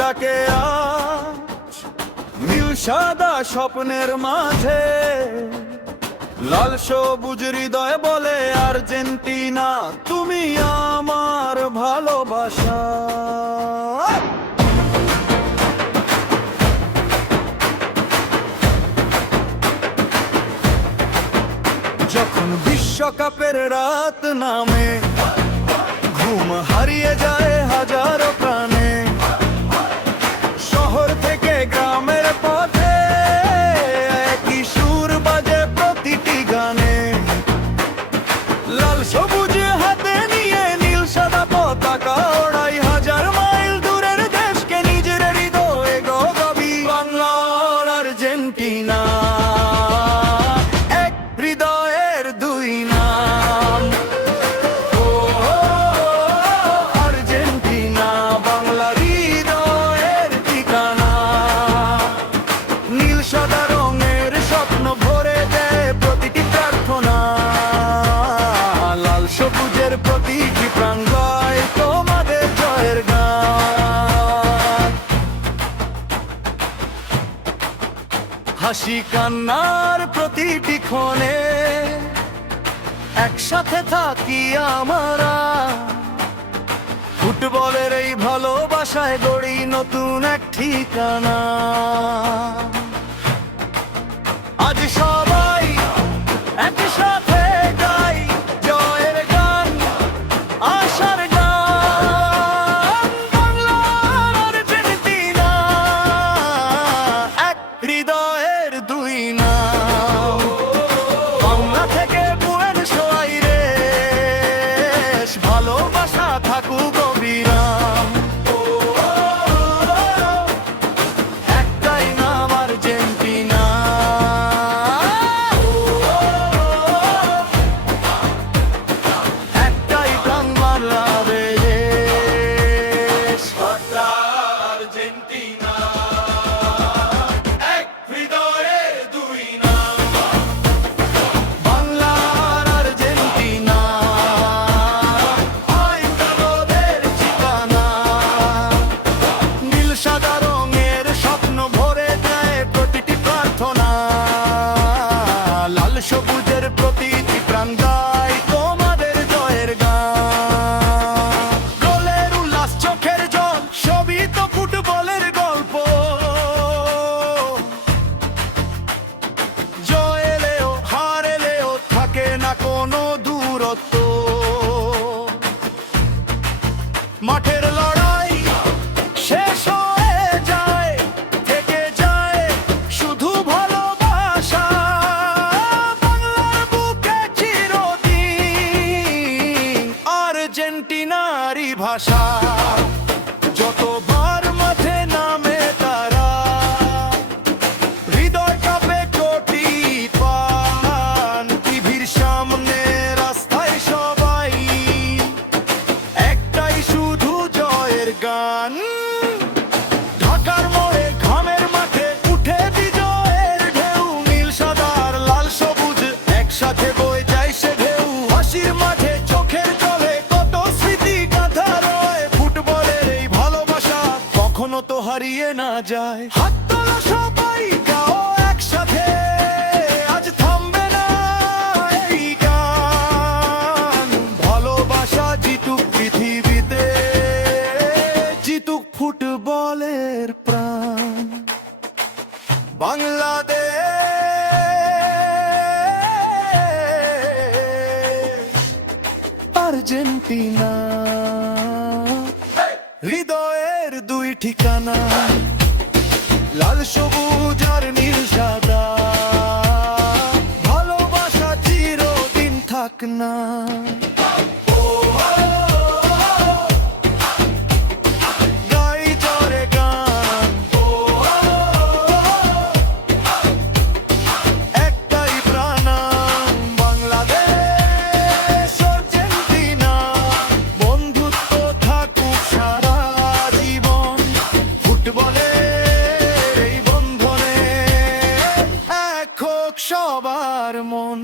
ডাকে আজ নীল সাদা স্বপ্নের মাঝে, লাল সবুজ হৃদয় বলে আর্জেন্টিনা তুমি আমার ভালোবাসা। যখন বিশ্বকাপের রাত নামে, ঘুম হারিয়ে যায় হাজারো প্রাণে, শহর থেকে গ্রামের পথে একই সুর বাজে প্রতিটি গানে। লাল সবুজ হাতে নিয়ে নীল সাদা পতাকা ওড়াই, হাজার মাইল দূরের দেশকে নিজের হৃদয়ে গগাবি। বাংলা আর আর্জেন্টিনা এক হৃদয়ের দুই নাম। ও আর্জেন্টিনা বাংলা হৃদয়ের ঠিকানা। নীল সাদা রঙের স্বপ্ন ভরে দেয় প্রতিটি প্রার্থনা, লাল সবুজের প্রতিটি প্রাণ গায় তোমাদের জয়ের গান। হাসি কান্নার প্রতিটি ক্ষণে একসাথে থাকি আমরা, ফুটবলের এই ভালোবাসায় গড়ি নতুন এক ঠিকানা। আজ সবাই একসাথে গাই জয়ের গান, আশার গান। বাংলা আর আর্জেন্টিনা এক হৃদয়ের দুই নাম। বাংলা থেকে বুয়েনোস আইরেস ভালোবাসা থাকুক অবিরাম। একটাই নাম আর্জেন্টিনা, একটাই প্রাণ বাংলাদেশ। আর্জেন্টিনা এক হৃদয়ের দুই নাম। বাংলা আর আর্জেন্টিনা আইনকানুনের ঠিকানা। নীল সাদা রঙের স্বপ্ন ভরে দেয় প্রতিটি প্রার্থনা, লাল সবুজের প্রতিটি প্রাণ গায় তোমাদের জয়ের গান। গোলের উল্লাস চোখের জল সবই তো ফুটবলের গল্প। জয় এলেও হার এলেও থাকে না কোনো দূরত্ব। মাঠের লড়াই শেষ হয়ে যায়, থেকে যায় শুধু ভালোবাসা। বাংলার বুকে চিরদিন আর্জেন্টিনারই ভাষা। যতবার মাঠে নামে তারা, হৃদয় কাঁপে কোটি পান। টিভির সামনে রাস্তায় সবাই একটাই শুধু জয়ের গান। ঢাকার মোড়ে ঘামের মাঠে উঠে বিজয়ের ঢেউ, নীল সাদার লাল সবুজ একসাথে বয়ে যায় সে ঢেউ। হাসির মাঝে চোখের জলে কত স্মৃতি গাঁথা রয়, ফুটবলের এই ভালোবাসা কখনো তো হারিয়ে না যায়। হাত তোলো সবাই গাও একসাথে, আজ থামবে না এই গান। ভালোবাসা জিতুক পৃথিবীতে, জিতুক ফুটবলের প্রাণ। বাংলাদেশ আর্জেন্টিনা হৃদয়ের দুই ঠিকানা, লাল সবুজ আর নীল সাদা ভালোবাসা চিরদিন থাক না। গাই জোরে গান, একটাই প্রাণ বাংলাদেশ আর্জেন্টিনা। বন্ধুত্ব থাকুক সারা জীবন, ফুটবলের এই বন্ধনে এক হোক সবার মন।